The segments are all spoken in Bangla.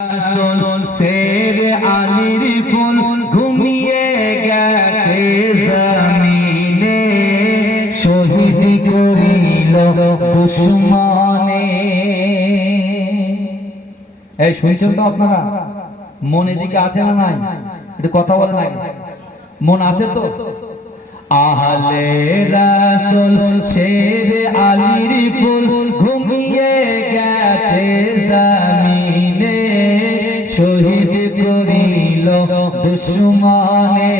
রাসূল শের আলীর ফুল ঘুমিয়ে গেছে জমিনে, শহীদ করিল দুশমনে। এই শুনছেন তো আপনারা? মন এদিকে আছে না নাই? একটু কথা বলেন আগে, মন আছে তো? আহলে রাসূল শের আলীর ফুল ঘুমিয়ে গেছে জমিনে, শহীদ করিল দুশমনে।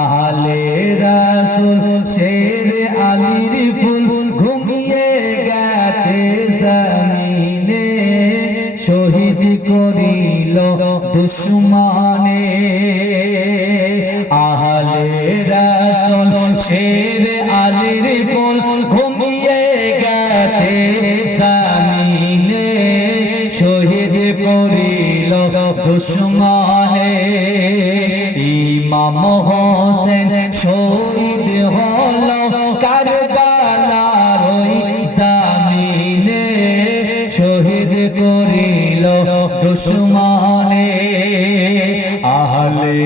আহলে রাসূল শের আলীর ফুল ঘুমিয়ে গেছে জমিনে, শহীদ করিল দুশমনে। আহলে রাসূল শের আলীর ফুল ঘুমিয়ে গেছে জমিনে, শহীদ করিল দুশমনে। ইমাম হোসেন শহীদ হলো কারবালার ওই জমিনে, শহীদ করিল দুশমনে। আহলে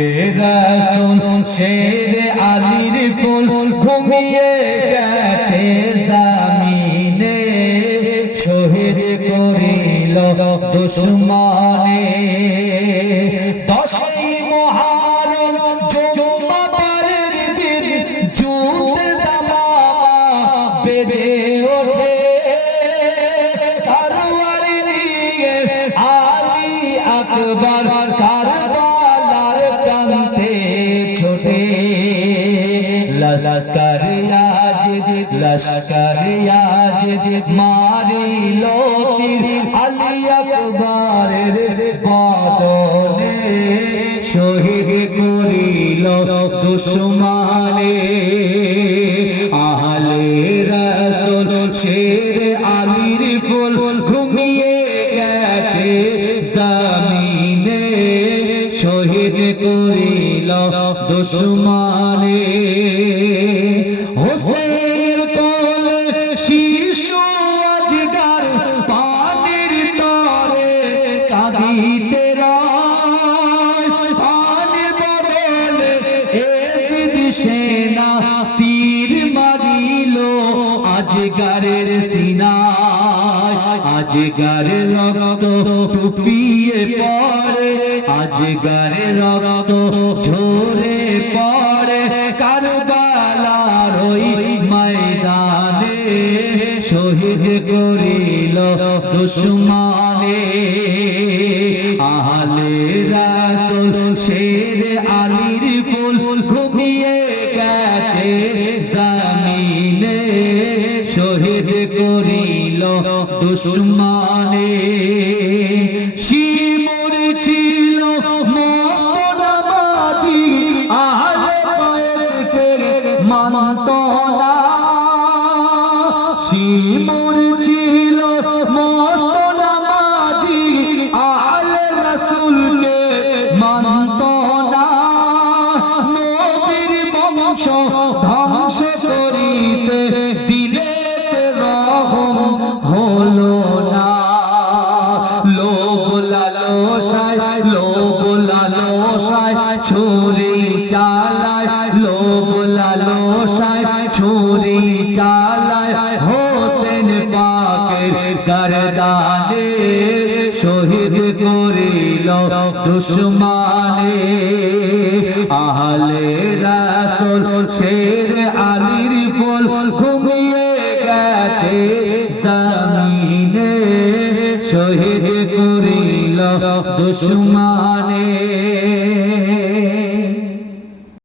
রাসূল শের আলীর ফুল ঘুমিয়ে গেছে জমিনে, শহীদ করিল দুশমনে। দশই মুহররম জুমাবারের দিন যুদ্ধের দামামা বেজে ওঠে, তরবার নিয়ে আলী আকবর কারবালার প্রান্তে ছোটে। লস্কর ইয়াজিদ লস্কর ইয়াজিদ মারিল তীর আলী আকবরের বদনে, শহীদ করিল দুশমনে। আহলে রাসূল শের আলীর ফুল ঘুমিয়ে গেছে জমিনে, শহীদ করিল দুশমনে। হোসেনের কোলে শিশু আজগার পানির তরে কাঁদিতে রয়, পানির বদলে এজিদ সেনা তীর মারিল আজগারের সিনায়। আজগারের রক্ত টুপিয়ে পড়ে, আজগারের রক্ত ঝরে পড়ে কারবালার ওই ময়দানে, শহীদ করিল দুশমনে। আহলে রাসূল শের আলীর ফুল ঘুমিয়ে গেছে জমিনে, শহীদ করিল দুশমনে। শিমুর ছিল মস্ত নামাজি, আহলে বাইতের মানত না। শিমুর ছিল মস্ত নামাজি, আহলে রাসূলকে মানত না। নবীর বংশ ধ্বংস করিতে দিলে রহম হলো না। লোভ লালসায় ছুরি চালায়, লোভ লালসায় ছুরি চালায় হোসেন পাকের গর্দানে, শহীদ করিল দুশমনে। আহলে রাসূল শের আলীর ফুল ঘুমিয়ে গেছে জমিনে, শহীদ করিল দুশমনে।